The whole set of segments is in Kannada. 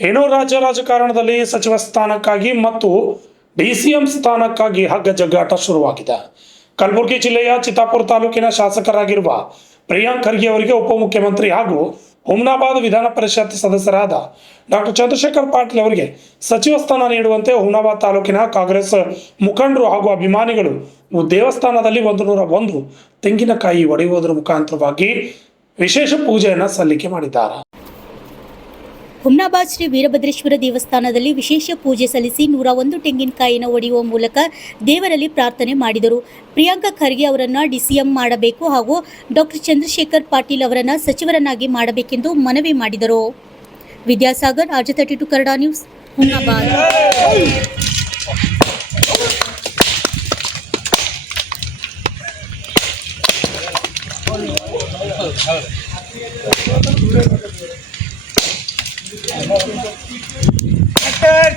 ಏನೋ ರಾಜ್ಯ ರಾಜಕಾರಣದಲ್ಲಿ ಸಚಿವ ಸ್ಥಾನಕ್ಕಾಗಿ ಮತ್ತು ಡಿಸಿಎಂ ಸ್ಥಾನಕ್ಕಾಗಿ ಹಗ್ಗ ಜಗ್ಗಾಟ ಶುರುವಾಗಿದೆ. ಕಲಬುರಗಿ ಜಿಲ್ಲೆಯ ಚಿತ್ತಾಪುರ ತಾಲೂಕಿನ ಶಾಸಕರಾಗಿರುವ ಪ್ರಿಯಾಂಕ್ ಖರ್ಗೆ ಅವರಿಗೆ ಉಪಮುಖ್ಯಮಂತ್ರಿ ಹಾಗೂ ಹುಮ್ನಾಬಾದ್ ವಿಧಾನ ಪರಿಷತ್ ಸದಸ್ಯರಾದ ಡಾಕ್ಟರ್ ಚಂದ್ರಶೇಖರ್ ಪಾಟೀಲ್ ಅವರಿಗೆ ಸಚಿವ ಸ್ಥಾನ ನೀಡುವಂತೆ ಹುಮ್ನಾಬಾದ್ ತಾಲೂಕಿನ ಕಾಂಗ್ರೆಸ್ ಮುಖಂಡರು ಹಾಗೂ ಅಭಿಮಾನಿಗಳು ದೇವಸ್ಥಾನದಲ್ಲಿ 101 ತೆಂಗಿನಕಾಯಿ ಒಡೆಯುವುದರ ಮುಖಾಂತರವಾಗಿ ವಿಶೇಷ ಪೂಜೆಯನ್ನು ಸಲ್ಲಿಕೆ ಮಾಡಿದ್ದಾರೆ. ಹುಮ್ನಾಬಾದ್ ಶ್ರೀ ವೀರಭದ್ರೇಶ್ವರ ದೇವಸ್ಥಾನದಲ್ಲಿ ವಿಶೇಷ ಪೂಜೆ ಸಲ್ಲಿಸಿ 101 ತೆಂಗಿನಕಾಯಿನ ಒಡೆಯುವ ಮೂಲಕ ದೇವರಲ್ಲಿ ಪ್ರಾರ್ಥನೆ ಮಾಡಿದರು. ಪ್ರಿಯಾಂಕ ಖರ್ಗೆ ಅವರನ್ನು ಡಿಸಿಎಂ ಮಾಡಬೇಕು ಹಾಗೂ ಡಾಕ್ಟರ್ ಚಂದ್ರಶೇಖರ್ ಪಾಟೀಲ್ ಅವರನ್ನು ಸಚಿವರನ್ನಾಗಿ ಮಾಡಬೇಕೆಂದು ಮನವಿ ಮಾಡಿದರು. Vidyasagar, RJ32 Kannada news, Humnabad.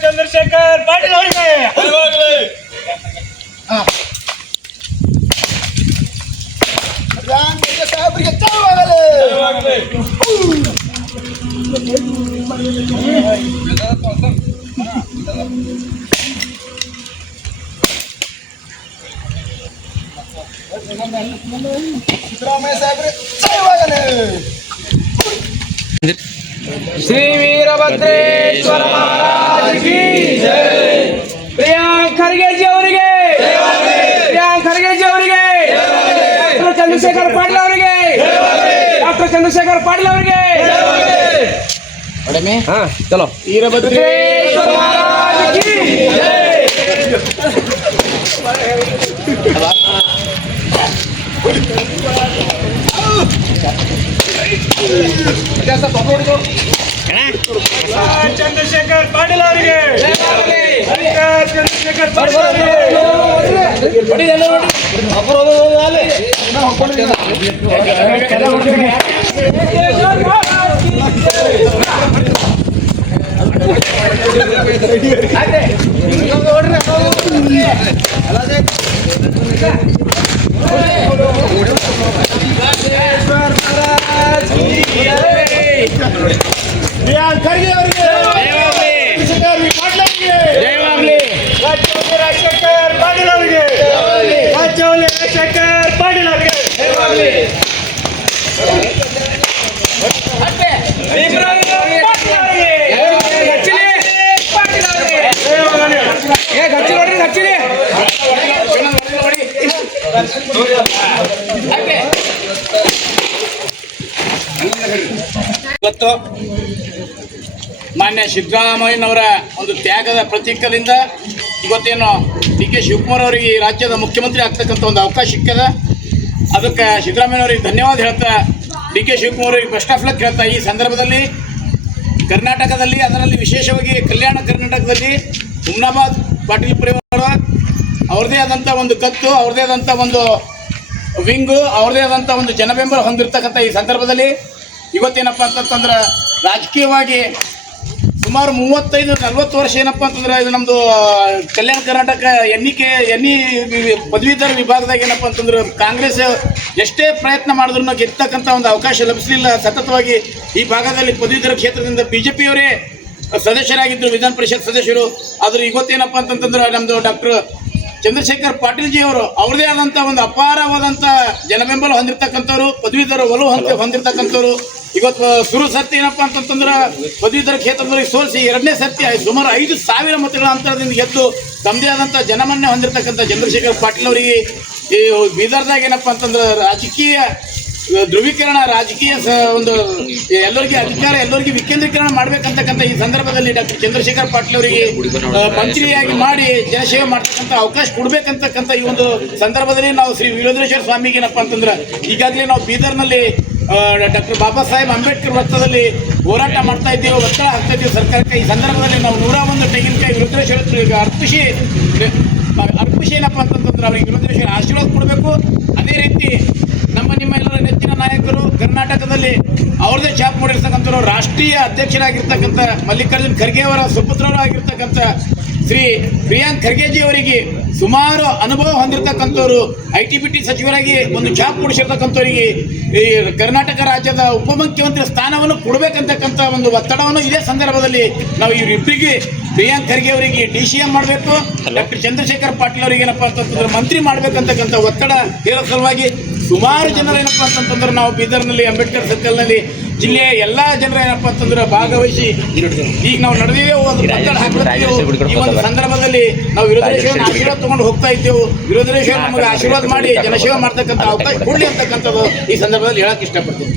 ಚಂದ್ರಶೇಖರ್ ಪಾಟೀಲ್ ಅವರಿಗೆ ಸಾಹೇಬರಿಗೆ ಸಿದ್ದರಾಮಯ್ಯ ಸಾಹೇಬ್ರಿಗೆ ಜಯವಾಗಲಿ. ಶ್ರೀ ವೀರಭದ್ರೇಶ್ವರ ಮಹಾರಾಜ್ ಕಿ ಜೈ. ಪ್ರಿಯಾಂಕ್ ಖರ್ಗೆ ಜಿ ಅವರಿಗೆ, ಪ್ರಿಯಾಂಕ್ ಖರ್ಗೆ ಜಿ ಅವರಿಗೆ, ಡಾಕ್ಟರ್ ಚಂದ್ರಶೇಖರ್ ಪಾಟೀಲ್ ಅವರಿಗೆ, ಡಾಕ್ಟರ್ ಚಂದ್ರಶೇಖರ್ ಪಾಟೀಲ್ ಅವರಿಗೆ. ಚಲೋ. ವೀರಭದ್ರೇಶ್ವರ ಮಹಾರಾಜ್ ಕಿ ಜೈ. ಚಂದ್ರಶೇಖರ್ ಪಾಟೀಲ್ ಅವರಿಗೆ, ಚಂದ್ರಶೇಖರ್ ಪಾಟೀಲ್ ಅವರಿಗೆ. ಪ್ರಿಯಾಂಕ್ ಖರ್ಗೆ ಅವರಿಗೆ, ರಾಜಶೇಖರ್ ಪಾಟೀಲ್ ಅವರಿಗೆ, ರಾಜಶೇಖರ್ ಪಾಟೀಲ್ ಅವರಿಗೆ. ಇವತ್ತು ಮಾನ್ಯ ಸಿದ್ದರಾಮಯ್ಯನವರ ಒಂದು ತ್ಯಾಗದ ಪ್ರತೀಕದಿಂದ ಇವತ್ತೇನು DK ಶಿವಕುಮಾರ್ ಅವರಿಗೆ ಈ ರಾಜ್ಯದ ಮುಖ್ಯಮಂತ್ರಿ ಆಗ್ತಕ್ಕಂಥ ಒಂದು ಅವಕಾಶ ಸಿಕ್ಕದ. ಅದಕ್ಕೆ ಸಿದ್ದರಾಮಯ್ಯನವರಿಗೆ ಧನ್ಯವಾದ ಹೇಳ್ತಾ, DK ಶಿವಕುಮಾರ್ ಅವರಿಗೆ ಬೆಸ್ಟ್ ಆಫ್ ಲಕ್ ಹೇಳ್ತಾ, ಈ ಸಂದರ್ಭದಲ್ಲಿ ಕರ್ನಾಟಕದಲ್ಲಿ, ಅದರಲ್ಲಿ ವಿಶೇಷವಾಗಿ ಕಲ್ಯಾಣ ಕರ್ನಾಟಕದಲ್ಲಿ ಹುಮ್ನಾಬಾದ್ ಪಾಟೀಲ್ ಪರಿವಾರ ಅವ್ರದ್ದೇ ಆದಂಥ ಒಂದು ಕತ್ತು, ಅವ್ರದ್ದೇ ಆದಂಥ ಒಂದು ವಿಂಗು, ಅವ್ರದ್ದೇ ಆದಂಥ ಒಂದು ಜನಬೆಂಬಲ ಹೊಂದಿರತಕ್ಕಂಥ ಈ ಸಂದರ್ಭದಲ್ಲಿ ಇವತ್ತೇನಪ್ಪ ಅಂತಂದ್ರೆ ರಾಜಕೀಯವಾಗಿ ಸುಮಾರು 35-40 ವರ್ಷ ಏನಪ್ಪ ಅಂತಂದ್ರೆ ಇದು ನಮ್ಮದು ಕಲ್ಯಾಣ ಕರ್ನಾಟಕ ಎನ್ನಿ ಪದವೀಧರ ವಿಭಾಗದಾಗ ಏನಪ್ಪ ಅಂತಂದ್ರೆ ಕಾಂಗ್ರೆಸ್ ಎಷ್ಟೇ ಪ್ರಯತ್ನ ಮಾಡಿದ್ರು ಗೆದ್ದತಕ್ಕಂಥ ಒಂದು ಅವಕಾಶ ಲಭಿಸಲಿಲ್ಲ. ಸತತವಾಗಿ ಈ ಭಾಗದಲ್ಲಿ ಪದವೀಧರ ಕ್ಷೇತ್ರದಿಂದ BJPಯವರೇ ಸದಸ್ಯರಾಗಿದ್ದರು, ವಿಧಾನ ಪರಿಷತ್ ಸದಸ್ಯರು. ಆದರೂ ಇವತ್ತೇನಪ್ಪ ಅಂತಂತಂದ್ರೆ ನಮ್ಮದು ಡಾಕ್ಟರ್ ಚಂದ್ರಶೇಖರ್ ಪಾಟೀಲ್ ಜಿ ಅವರು ಅವ್ರದೇ ಆದಂಥ ಒಂದು ಅಪಾರವಾದಂಥ ಜನಬೆಂಬಲ ಹೊಂದಿರತಕ್ಕಂಥವ್ರು, ಪದವೀಧರ ಒಲವು ಹೊಂದಿರತಕ್ಕಂಥವ್ರು. ಇವತ್ತು ಶುರು ಸರ್ತಿ ಏನಪ್ಪ ಅಂತಂತಂದ್ರೆ ಪದವೀಧರ ಕ್ಷೇತ್ರದಲ್ಲಿ ಸೋಲಿಸಿ 2ನೇ ಸರ್ತಿ ಸುಮಾರು 5,000 ಮತಗಳ ಅಂತರದಿಂದ ಗೆದ್ದು ತಮ್ಮದೇ ಆದಂಥ ಜನಮನ್ನೆ ಹೊಂದಿರತಕ್ಕಂಥ ಚಂದ್ರಶೇಖರ್ ಪಾಟೀಲ್ ಅವರಿಗೆ ಈ ಬೀದರ್ದಾಗ ಏನಪ್ಪ ಅಂತಂದ್ರೆ ರಾಜಕೀಯ ಧ್ರುವೀಕರಣ, ರಾಜಕೀಯ ಒಂದು ಎಲ್ಲರಿಗೆ ಅಧಿಕಾರ, ಎಲ್ಲರಿಗೆ ವಿಕೇಂದ್ರೀಕರಣ ಮಾಡಬೇಕಂತಕ್ಕಂಥ ಈ ಸಂದರ್ಭದಲ್ಲಿ ಡಾಕ್ಟರ್ ಚಂದ್ರಶೇಖರ್ ಪಾಟೀಲ್ ಅವರಿಗೆ ಮಂತ್ರಿಯಾಗಿ ಮಾಡಿ ಜನಸೇವೆ ಮಾಡ್ತಕ್ಕಂಥ ಅವಕಾಶ ಕೊಡಬೇಕಂತಕ್ಕಂಥ ಈ ಒಂದು ಸಂದರ್ಭದಲ್ಲಿ ನಾವು ಶ್ರೀ ವೀರಭದ್ರೇಶ್ವರ ಸ್ವಾಮಿಗೆ ಏನಪ್ಪ ಅಂತಂದ್ರೆ ಈಗಾಗಲೇ ನಾವು ಬೀದರ್ನಲ್ಲಿ ಡಾಕ್ಟರ್ ಬಾಬಾ ಸಾಹೇಬ್ ಅಂಬೇಡ್ಕರ್ ವೃತ್ತದಲ್ಲಿ ಹೋರಾಟ ಮಾಡ್ತಾ ಇದ್ದೀವಿ, ಒತ್ತಡ ಹಾಕ್ತಾ ಇದ್ದೀವಿ ಸರ್ಕಾರಕ್ಕೆ. ಈ ಸಂದರ್ಭದಲ್ಲಿ ನಾವು 101 ತೆಂಗಿನಕಾಯಿ ವೀರಭದ್ರೇಶ್ವರ ಅರ್ಪಿಸಿ ಏನಪ್ಪ ಅಂತಂದ್ರೆ ಅವ್ರಿಗೆ ವೀರಭದ್ರೇಶ್ವರ ಆಶೀರ್ವಾದ ಕೊಡಬೇಕು. ಅದೇ ರೀತಿ ನಿಮ್ಮೆಲ್ಲರ ನೆಚ್ಚಿನ ನಾಯಕರು ಕರ್ನಾಟಕದಲ್ಲಿ ಅವ್ರದೇ ಛಾಪ್ ಮಾಡಿರ್ತಕ್ಕಂಥವ್ರು, ರಾಷ್ಟ್ರೀಯ ಅಧ್ಯಕ್ಷರಾಗಿರ್ತಕ್ಕಂಥ ಮಲ್ಲಿಕಾರ್ಜುನ್ ಖರ್ಗೆ ಅವರ ಸುಪುತ್ರರಾಗಿರ್ತಕ್ಕಂಥ ಶ್ರೀ ಪ್ರಿಯಾಂಕ್ ಖರ್ಗೆಜಿ ಅವರಿಗೆ ಸುಮಾರು ಅನುಭವ ಹೊಂದಿರತಕ್ಕಂಥವ್ರು, ITBT ಸಚಿವರಾಗಿ ಒಂದು ಛಾಪ್ ಮೂಡಿಸಿರ್ತಕ್ಕಂಥವರಿಗೆ ಈ ಕರ್ನಾಟಕ ರಾಜ್ಯದ ಉಪಮುಖ್ಯಮಂತ್ರಿ ಸ್ಥಾನವನ್ನು ಕೊಡಬೇಕಂತಕ್ಕಂಥ ಒಂದು ಒತ್ತಡವನ್ನು ಇದೇ ಸಂದರ್ಭದಲ್ಲಿ ನಾವು ಇವರಿಬ್ಬರಿಗೆ ಪ್ರಿಯಾಂಕ್ ಖರ್ಗೆ ಅವರಿಗೆ DCM ಮಾಡಬೇಕು, ಡಾಕ್ಟರ್ ಚಂದ್ರಶೇಖರ್ ಪಾಟೀಲ್ ಅವರಿಗೆ ಏನಪ್ಪ ಅಂತಂತಂದ್ರೆ ಮಂತ್ರಿ ಮಾಡಬೇಕಂತಕ್ಕಂಥ ಒತ್ತಡ ಹೇಳೋ ಸಲುವಾಗಿ ಸುಮಾರು ಜನರು ಏನಪ್ಪ ಅಂತಂತಂದ್ರೆ ನಾವು ಬೀದರ್ನಲ್ಲಿ ಅಂಬೇಡ್ಕರ್ ಸರ್ಕಲ್ನಲ್ಲಿ ಜಿಲ್ಲೆಯ ಎಲ್ಲ ಜನರು ಏನಪ್ಪ ಅಂತಂದ್ರೆ ಭಾಗವಹಿಸಿ ಈಗ ನಾವು ನಡೆದಿದ್ದೇವೆ, ಒಂದು ಒತ್ತಡ ಹಾಕ್ಲತ್ತೀವಿ. ಈ ಒಂದು ಸಂದರ್ಭದಲ್ಲಿ ನಾವು ವಿರೋಧರೇಶ್ವರನ ಆಶೀರ್ವಾದ ತಗೊಂಡು ಹೋಗ್ತಾ ಇದ್ದೇವೆ. ವಿರೋಧರೇಶ್ವರ ನಮಗೆ ಆಶೀರ್ವಾದ ಮಾಡಿ ಜನಸೇವೆ ಮಾಡ್ತಕ್ಕಂಥ ಅವಕಾಶ ಕೊಡಲಿ ಅಂತಕ್ಕಂಥದ್ದು ಈ ಸಂದರ್ಭದಲ್ಲಿ ಹೇಳಕ್ ಇಷ್ಟಪಡ್ತೀನಿ.